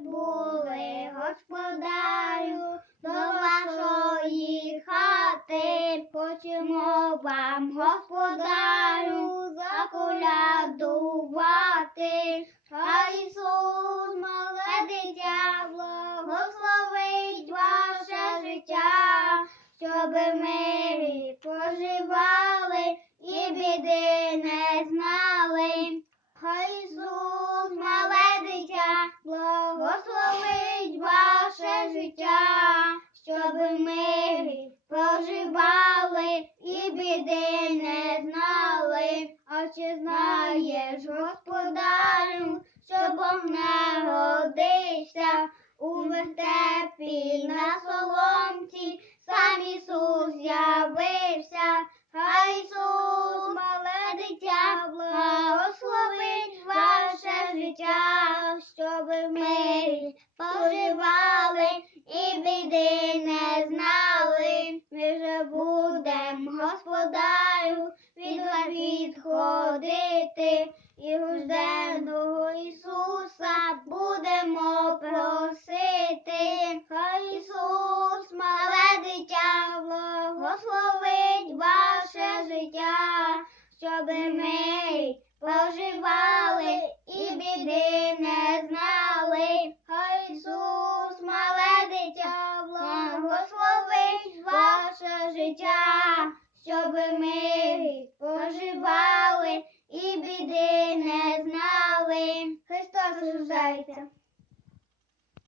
Були господарю до вашої хати, хочемо вам, господарю, заколядувати. Хай Ісус, мале дитя, благословить ваше життя, щоби ми проживали і біди життя, щоб ми проживали і біди не знали. А чи знаєш, господарю, що Бог народився у вертепі на соломці, сам Ісус з'явився. Хай Ісус, мале дитя, благословить ваше життя, щоб ми відходити і рожденого Ісуса будемо просити. Хай Ісус, мале дитя, благословить ваше життя, щоб ми проживали і біди не знали. Хай Ісус, мале дитя, благословить ваше життя, щоб ми проживали і біди